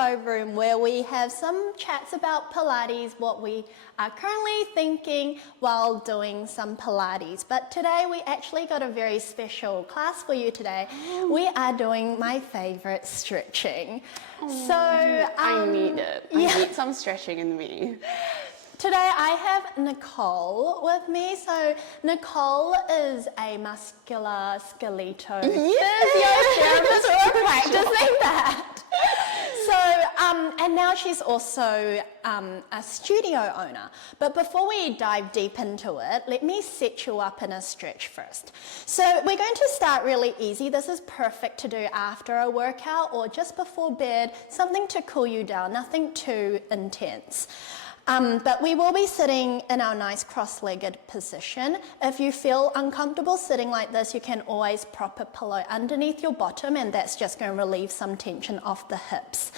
crossover room where we have some chats about Pilates, what we are currently thinking while doing some Pilates. But today we actually got a very special class for you today. We are doing my favorite, stretching. So I need it. I need some stretching in me. Today I have Nicole with me. So Nicole is a musculoskeletal physiotherapist. We're practicing that. So, and now she's also a studio owner. But before we dive deep into it, let me set you up in a stretch first. So we're going to start really easy. This is perfect to do after a workout or just before bed, something to cool you down, nothing too intense. But we will be sitting in our nice cross-legged position. If you feel uncomfortable sitting like this, you can always prop a pillow underneath your bottom, and that's just going to relieve some tension off the hips.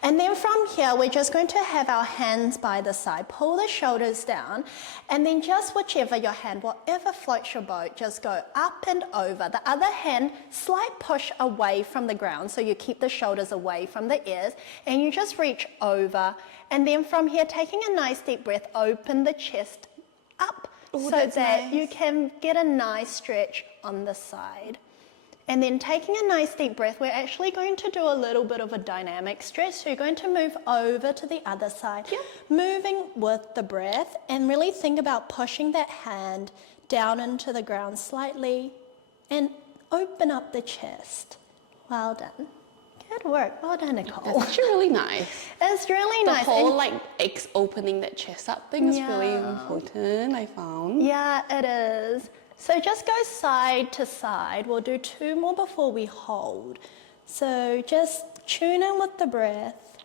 And then from here, we're just going to have our hands by the side, pull the shoulders down, and then just whichever your hand, whatever floats your boat, just go up and over. The other hand, slight push away from the ground, so you keep the shoulders away from the ears, and you just reach over. And then from here, taking a nice deep breath, open the chest up so that you can get a nice stretch on the side. And then taking a nice deep breath, we're actually going to do a little bit of a dynamic stretch. So you're going to move over to the other side, moving with the breath, and really think about pushing that hand down into the ground slightly and open up the chest. Well done. Good work. Well done, Nicole. That's actually really nice. It's really nice. The whole opening that chest up thing is really important, I found. Yeah, it is. So just go side to side. We'll do 2 more before we hold. So just tune in with the breath.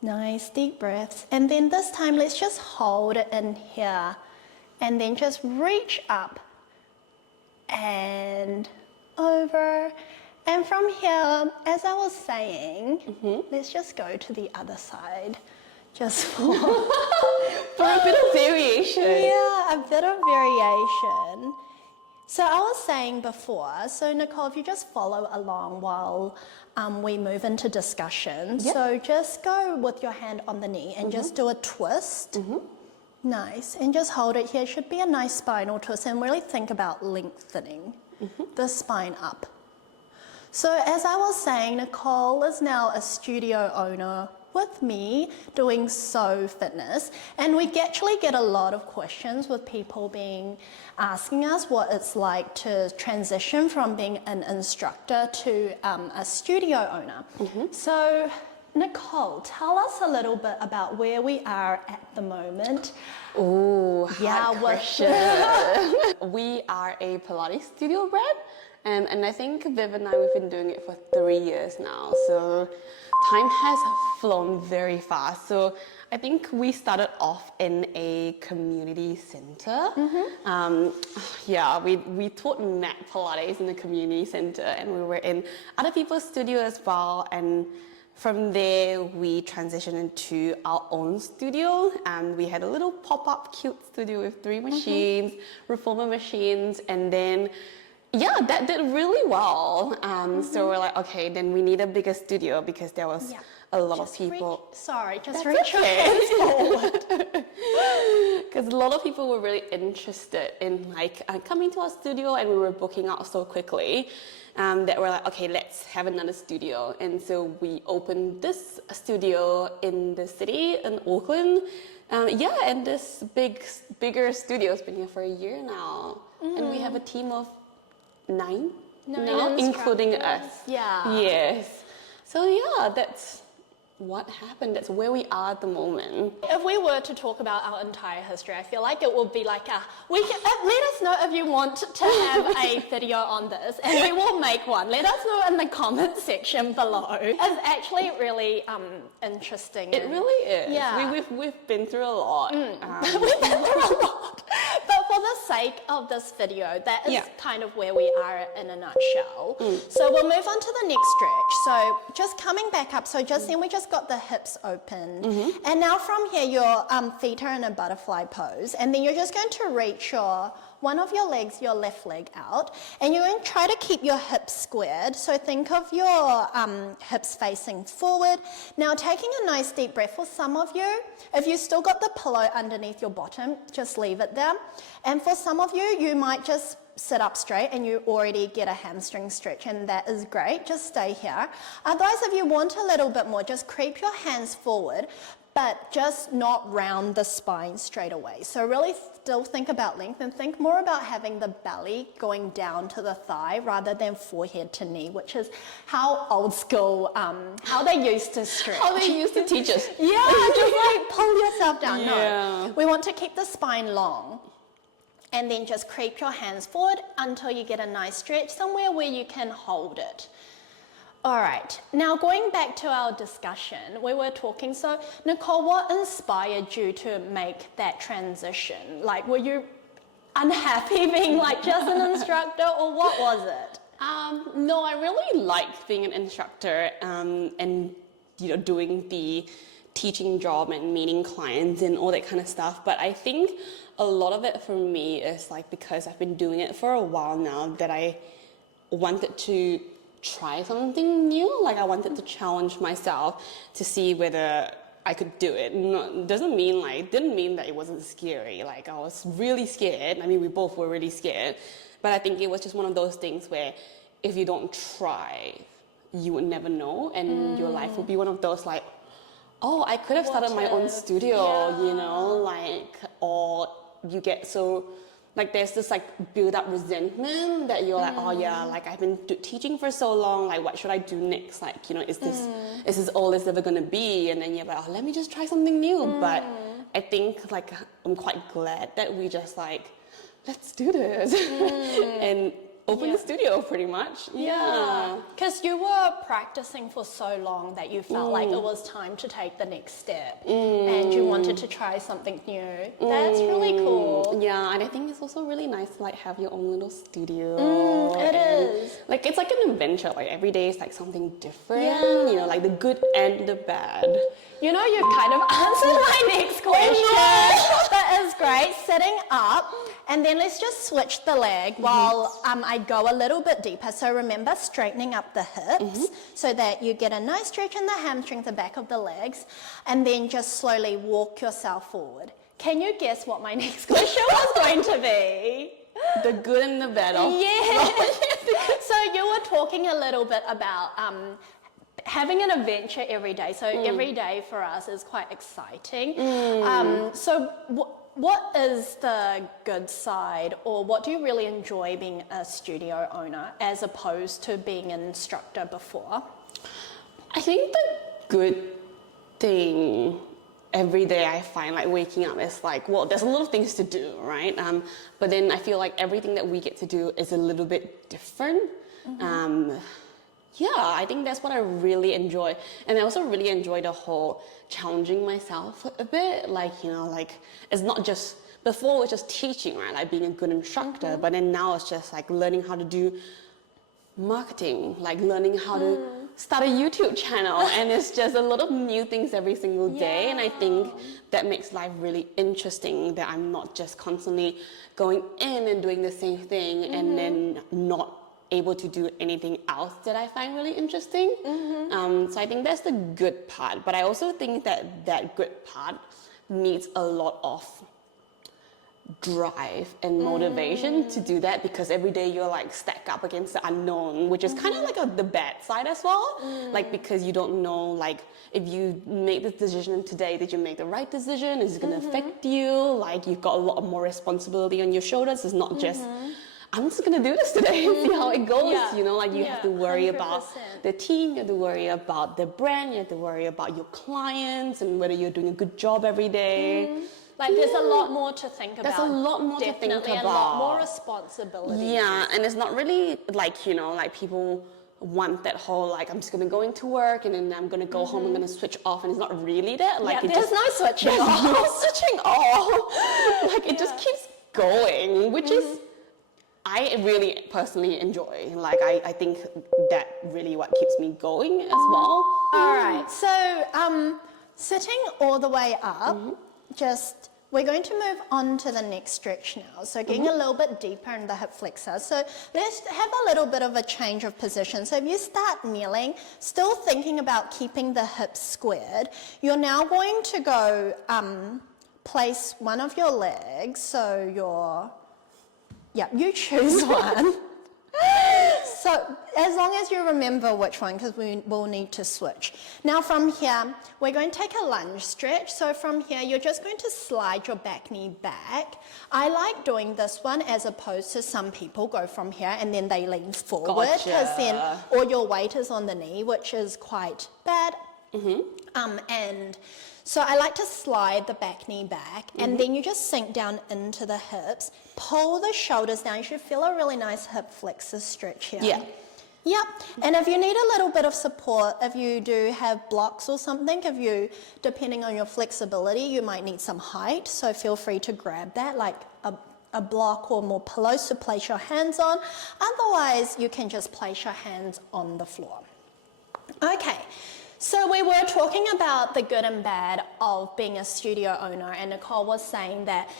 Nice deep breaths. And then this time, let's just hold it in here. And then just reach up and over. And from here, as I was saying, let's just go to the other side. Just for a bit of variation. Yeah, a bit of variation. So I was saying before, so Nicole, if you just follow along while we move into discussion. So just go with your hand on the knee and just do a twist. Nice. And just hold it here. It should be a nice spinal twist, and really think about lengthening the spine up. So as I was saying, Nicole is now a studio owner with me doing SO Fitness, and we actually get a lot of questions with people asking us what it's like to transition from being an instructor to a studio owner. So Nicole, tell us a little bit about where we are at the moment. Oh, hard question. We are a Pilates studio brand. And I think Viv and I, we've been doing it for 3 years now. So time has flown very fast. So I think we started off in a community center. We taught mat Pilates in the community center, and we were in other people's studio as well. And from there, we transitioned into our own studio, and we had a little pop-up cute studio with 3 machines, reformer machines, and then that did really well. So we're like, okay, then we need a bigger studio because there was a lot of people. Reach your hands forward. Because a lot of people were really interested in coming to our studio, and we were booking out so quickly that we're like, okay, let's have another studio. And so we opened this studio in the city in Auckland. And this bigger studio has been here for a year now. And we have a team of 9 now, including us. Yes. So that's what happened. That's where we are at the moment. If we were to talk about our entire history, I feel like it would be like let us know if you want to have a video on this, and we will make one. Let us know in the comment section below. It's actually really interesting. It really is. Yeah. We've been through a lot. We've been through a lot. But for the sake of this video, that is kind of where we are in a nutshell. So we'll move on to the next stretch. So just coming back up. So just then we just got the hips opened. And now from here, your feet are in a butterfly pose. And then you're just going to reach your one of your legs, your left leg out, and you're going to try to keep your hips squared. So think of your hips facing forward. Now taking a nice deep breath. For some of you, if you still got the pillow underneath your bottom, just leave it there. And for some of you, you might just sit up straight and you already get a hamstring stretch, and that is great. Just stay here. Otherwise, if you want a little bit more, just creep your hands forward, but just not round the spine straight away. So really still think about length and think more about having the belly going down to the thigh rather than forehead to knee, which is how old school, how they used to stretch. How they used to teach us. Yeah, just like pull yourself down. Yeah. No, we want to keep the spine long. And then just creep your hands forward until you get a nice stretch somewhere where you can hold it. All right, now going back to our discussion, we were talking, so Nicole, what inspired you to make that transition? Like, were you unhappy being like just an instructor, or what was it? No, I really liked being an instructor and doing the teaching job and meeting clients and all that kind of stuff. But I think a lot of it for me is like because I've been doing it for a while now that I wanted to try something new. Like I wanted to challenge myself to see whether I could do it. No, didn't mean that it wasn't scary. Like I was really scared. I mean, we both were really scared. But I think it was just one of those things where if you don't try, you would never know. And your life would be one of those like, oh, I could have started my own studio, or you get so, like there's this like build up resentment that you're like, oh yeah, like I've been teaching for so long, like what should I do next? Like, is this all it's ever gonna be? And then you're like, oh, let me just try something new. But I think like I'm quite glad that we just like, let's do this and open the studio pretty much. Yeah. Because you were practicing for so long that you felt like it was time to take the next step and you wanted to try something new. That's really cool. Yeah, and I think it's also really nice to like have your own little studio. It is. Like it's like an adventure. Like every day is like something different. Yeah. Like the good and the bad. You've kind of answered my next question. That is great. Sitting up, and then let's just switch the leg while I go a little bit deeper. So remember straightening up the hips so that you get a nice stretch in the hamstrings, the back of the legs, and then just slowly walk yourself forward. Can you guess what my next question was going to be? The good and the bad. Yeah. So you were talking a little bit about having an adventure every day. So every day for us is quite exciting. So what is the good side, or what do you really enjoy being a studio owner as opposed to being an instructor before? I think the good thing every day I find like waking up is like, well, there's a lot of things to do, right? But then I feel like everything that we get to do is a little bit different. Yeah, I think that's what I really enjoy. And I also really enjoy the whole challenging myself a bit. Like, it's not just, before it was just teaching, right? Like being a good instructor. But then now it's just like learning how to do marketing, like learning how to start a YouTube channel. And it's just a lot of new things every single day. And I think that makes life really interesting, that I'm not just constantly going in and doing the same thing and then not able to do anything else that I find really interesting. So I think that's the good part. But I also think that good part needs a lot of drive and motivation to do that, because every day you're like stacked up against the unknown, which is kind of like the bad side as well. Like, because you don't know, like, if you make this decision today, did you make the right decision? Is it going to affect you? Like, you've got a lot more responsibility on your shoulders. It's not just, I'm just gonna do this today and see how it goes. You have to worry 100%. about the team, you have to worry about the brand, you have to worry about your clients and whether you're doing a good job every day. Like there's a lot more to think about. There's a lot more to think about. And a lot more responsibility. Yeah, and it's not really like, like people want that whole like, I'm just gonna go into work and then I'm gonna go home, I'm gonna switch off, and it's not really that. Like there's no switching off. No switching off. Like it just keeps going, which is, I really personally enjoy. Like I think that really what keeps me going as well. All right, so sitting all the way up, just we're going to move on to the next stretch now. So getting a little bit deeper in the hip flexor. So let's have a little bit of a change of position. So if you start kneeling, still thinking about keeping the hips squared, you're now going to go place one of your legs. So you choose one. So as long as you remember which one, because we will need to switch. Now from here, we're going to take a lunge stretch. So from here, you're just going to slide your back knee back. I like doing this one as opposed to some people go from here and then they lean forward, because then all your weight is on the knee, which is quite bad. And so I like to slide the back knee back, and then you just sink down into the hips, pull the shoulders down. You should feel a really nice hip flexor stretch here. Yeah. Yep. And if you need a little bit of support, if you do have blocks or something, depending on your flexibility, you might need some height. So feel free to grab that, like a block or more pillows to place your hands on. Otherwise, you can just place your hands on the floor. Okay. So we were talking about the good and bad of being a studio owner, and Nicole was saying that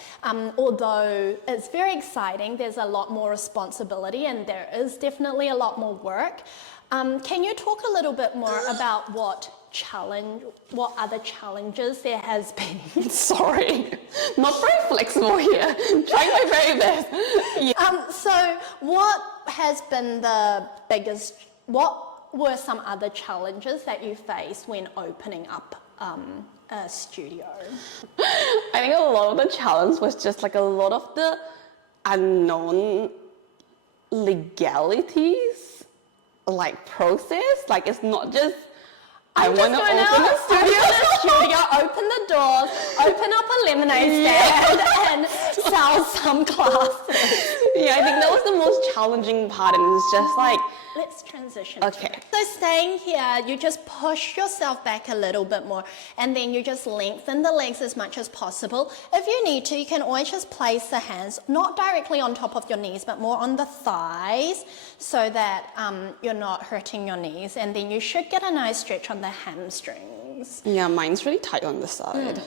although it's very exciting, there's a lot more responsibility and there is definitely a lot more work. Can you talk a little bit more about what other challenges there has been? Sorry, not very flexible here. Trying my very best. So what has been the biggest, what were some other challenges that you faced when opening up a studio? I think a lot of the challenge was just like a lot of the unknown legalities, like process. Like it's not just I want to open a studio. Open the doors, open up a lemonade stand, and sell some classes. Yeah, I think that was the most challenging part, and it's just like. Let's transition. Okay. So staying here, you just push yourself back a little bit more, and then you just lengthen the legs as much as possible. If you need to, you can always just place the hands not directly on top of your knees, but more on the thighs, so that you're not hurting your knees, and then you should get a nice stretch on the hamstrings. Yeah, mine's really tight on the side.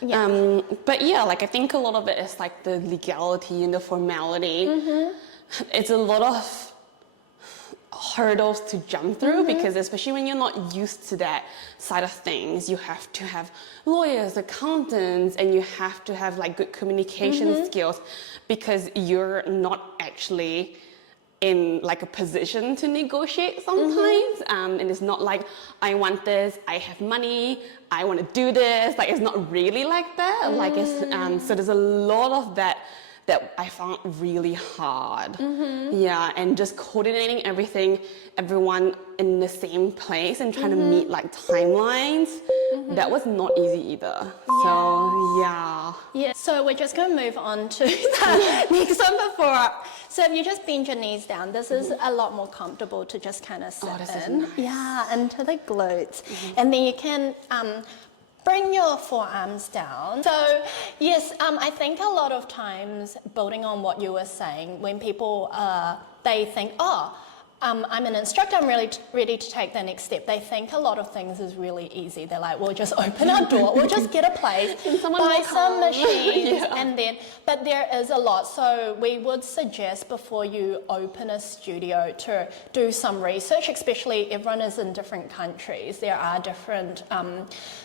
Yeah. But yeah, like I think a lot of it is like the legality and the formality. It's a lot of hurdles to jump through, because especially when you're not used to that side of things, you have to have lawyers, accountants, and you have to have like good communication skills, because you're not actually in like a position to negotiate sometimes. And it's not like, I want this, I have money, I want to do this. Like it's not really like that. Like it's so there's a lot of that I found really hard. Yeah, and just coordinating everyone in the same place and trying to meet like timelines, that was not easy either. So yeah. Yeah, so we're just going to move on to the next one before. So if you just bend your knees down, this is a lot more comfortable to just kind of sit in. Nice. Yeah, into the glutes. And then you can bring your forearms down. So yes, I think a lot of times, building on what you were saying, when people, they think, I'm an instructor, I'm really ready to take the next step. They think a lot of things is really easy. They're like, we'll just open our door, we'll just get a place, buy some machines, and then, but there is a lot. So we would suggest before you open a studio to do some research, especially everyone is in different countries. There are different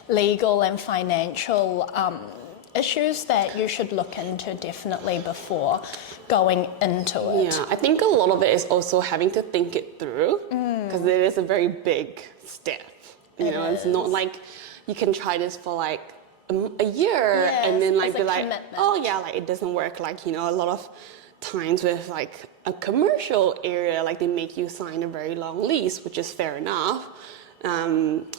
legal and financial issues that you should look into definitely before going into it. Yeah, I think a lot of it is also having to think it through, because it is a very big step. It's not like you can try this for like a year and then like be like, oh yeah, like it doesn't work. Like, a lot of times with like a commercial area, like they make you sign a very long lease, which is fair enough.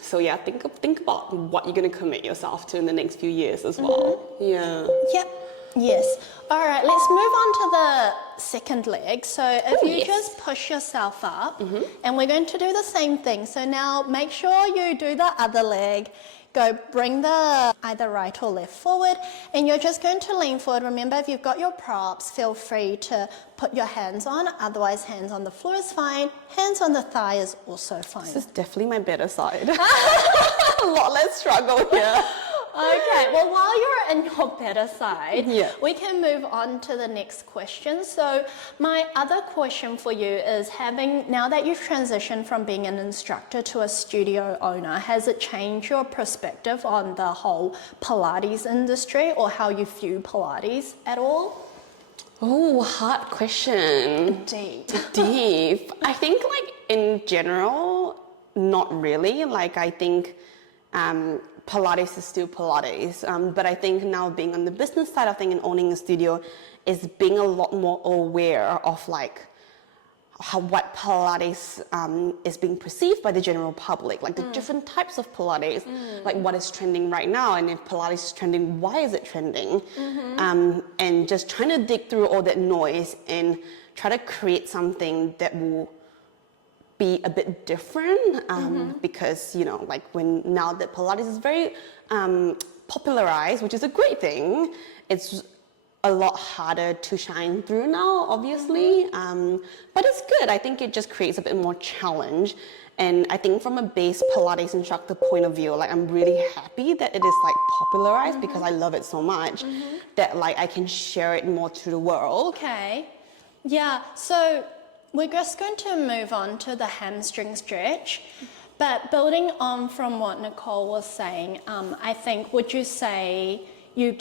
So yeah, think about what you're going to commit yourself to in the next few years as well. Yeah. Yep. Yes. All right, let's move on to the second leg. So if you just push yourself up, and we're going to do the same thing. So now make sure you do the other leg. Go bring the either right or left forward, and you're just going to lean forward. Remember, if you've got your props, feel free to put your hands on. Otherwise, hands on the floor is fine. Hands on the thigh is also fine. This is definitely my better side. A lot less struggle here. Okay, well, while you're in your better side, Yeah. we can move on to the next question. So my other question for you is now that you've transitioned from being an instructor to a studio owner, has it changed your perspective on the whole Pilates industry or how you view Pilates at all? Oh, hard question. Deep. I think like in general, not really. Like I think Pilates is still Pilates. But I think now being on the business side of things and owning a studio is being a lot more aware of like what Pilates is being perceived by the general public, like the different types of Pilates, like what is trending right now, and if Pilates is trending, why is it trending? And just trying to dig through all that noise and try to create something that will be a bit different because, you know, like now that Pilates is very popularized, which is a great thing, it's a lot harder to shine through now, obviously, but it's good. I think it just creates a bit more challenge, and I think from a base Pilates instructor point of view, like I'm really happy that it is like popularized because I love it so much that like I can share it more to the world. Okay, yeah, so we're just going to move on to the hamstring stretch, but building on from what Nicole was saying, I think, would you say you're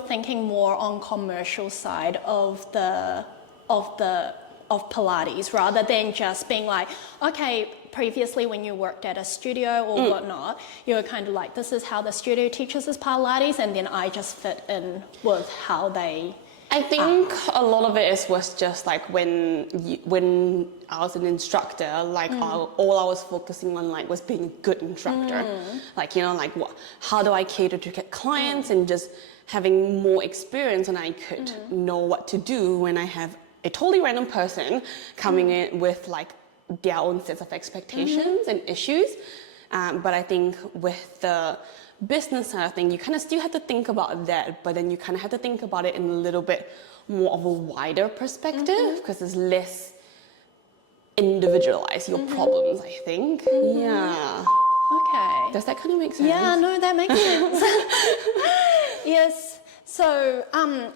thinking more on commercial side of Pilates rather than just being like, okay, previously when you worked at a studio or whatnot, you were kind of like, this is how the studio teaches us Pilates, and then I just fit in with how they. I think a lot of it was just like when I was an instructor, like all I was focusing on like was being a good instructor. Like, you know, like how do I cater to get clients, and just having more experience, and I could know what to do when I have a totally random person coming in with like their own sets of expectations and issues. But I think with the business side of things, you kind of still have to think about that, but then you kind of have to think about it in a little bit more of a wider perspective because it's less individualized, your problems, I think. Yeah. Okay. Does that kind of make sense? Yeah, no, that makes sense. Yes. So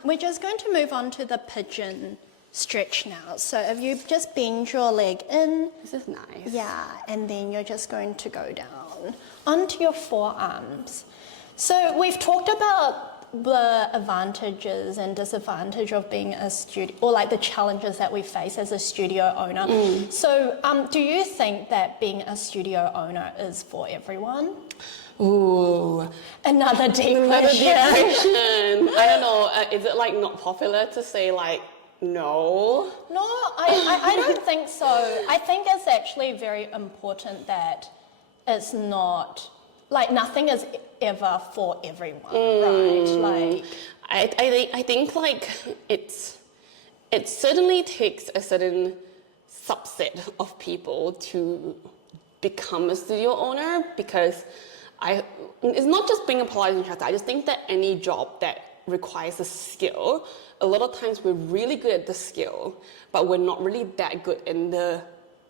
we're just going to move on to the pigeon stretch now. So if you just bend your leg in. This is nice. Yeah, and then you're just going to go down onto your forearms. So we've talked about the advantages and disadvantage of being a studio, or like the challenges that we face as a studio owner. So do you think that being a studio owner is for everyone? Ooh. Another deep question. I don't know. Is it like not popular to say like no? No, I don't think so. I think it's actually very important that it's not, like nothing is ever for everyone, right? Like, I think like it certainly takes a certain subset of people to become a studio owner, because it's not just being a Pilates instructor. I just think that any job that requires a skill, a lot of times we're really good at the skill, but we're not really that good in the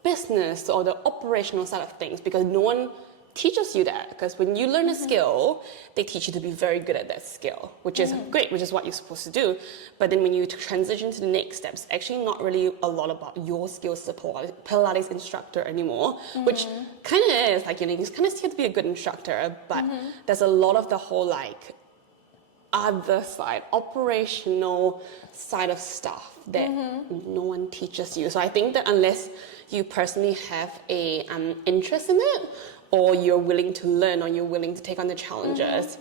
business or the operational side of things, because no one teaches you that. Because when you learn a skill, they teach you to be very good at that skill, which is great, which is what you're supposed to do. But then when you transition to the next steps, actually not really a lot about your skills as a Pilates instructor anymore, which kind of is like, you know, you kind of still have to be a good instructor, but there's a lot of the whole like other side, operational side of stuff that no one teaches you. So I think that unless you personally have a interest in it, or you're willing to learn, or you're willing to take on the challenges,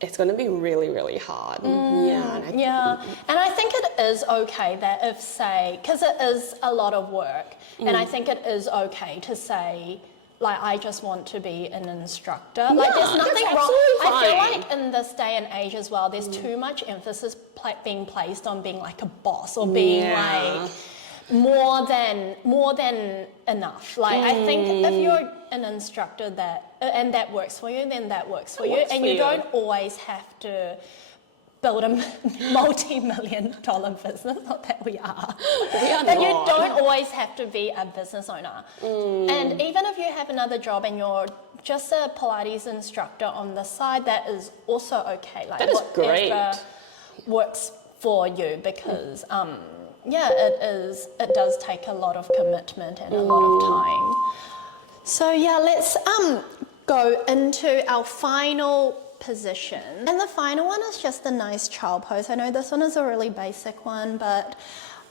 it's going to be really, really hard. And I think it is okay that if, say, because it is a lot of work, and I think it is okay to say, like, I just want to be an instructor. Like, there's nothing wrong. I feel like in this day and age as well, there's too much emphasis being placed on being like a boss, or being like more than enough. Like, I think if you're an instructor and that works for you, then that works for you. And you don't always have to build a multi-million-dollar business. Not that we are. But you don't always have to be a business owner. And even if you have another job and you're just a Pilates instructor on the side, that is also okay. Like That is great. Works for you because it does take a lot of commitment and a lot of time. So yeah, let's go into our final position. And the final one is just a nice child pose. I know this one is a really basic one, but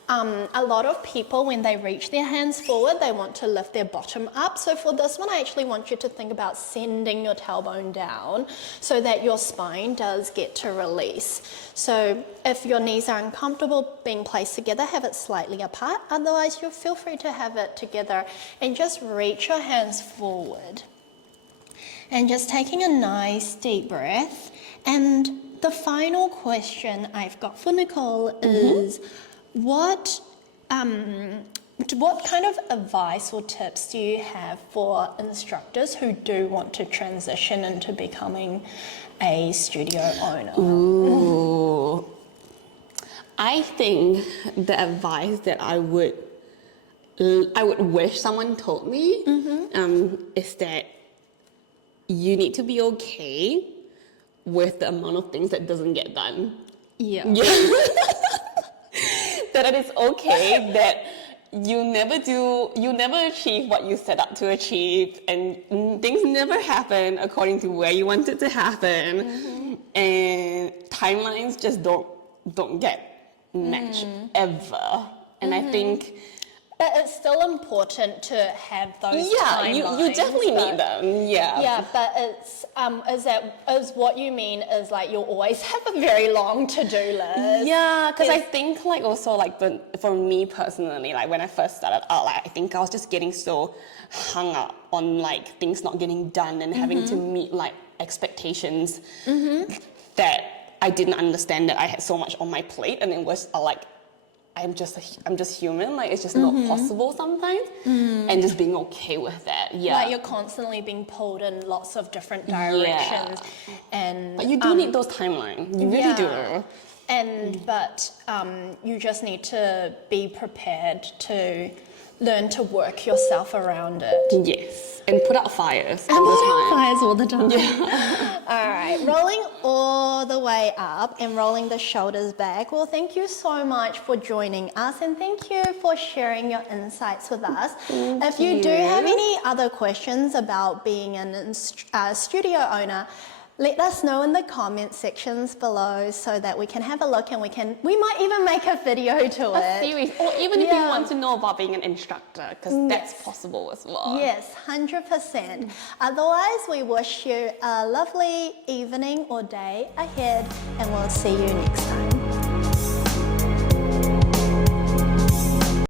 a lot of people, when they reach their hands forward, they want to lift their bottom up. So for this one, I actually want you to think about sending your tailbone down so that your spine does get to release. So if your knees are uncomfortable being placed together, have it slightly apart. Otherwise, you'll feel free to have it together and just reach your hands forward. And just taking a nice deep breath. And the final question I've got for Nicole is, what kind of advice or tips do you have for instructors who do want to transition into becoming a studio owner? Ooh. I think the advice that I would wish someone told me is that you need to be okay with the amount of things that doesn't get done. Yeah. That it is okay that you never achieve what you set out to achieve, and things never happen according to where you want it to happen, and timelines just don't get matched ever. And I think, but it's still important to have those timelines. you definitely need them. Yeah, but it's is what you mean is like you'll always have a very long to-do list. Yeah, because I think like also like for me personally, like when I first started out, like I think I was just getting so hung up on like things not getting done and having to meet like expectations that I didn't understand that I had so much on my plate, and it was like I'm just human, like it's just not possible sometimes, and just being okay with that. Yeah, like you're constantly being pulled in lots of different directions, and but you do need those timelines. You really do. And but you just need to be prepared to learn to work yourself around it. Yes, and put out fires And all the put out time. fires all the time. Yeah. All right, rolling all the way up and rolling the shoulders back. Well, thank you so much for joining us, and thank you for sharing your insights with us. If you do have any other questions about being a studio owner, let us know in the comment sections below so that we can have a look, and we might even make a video to it. A series, or even if you want to know about being an instructor, because that's possible as well. Yes, 100%. Otherwise, we wish you a lovely evening or day ahead, and we'll see you next time.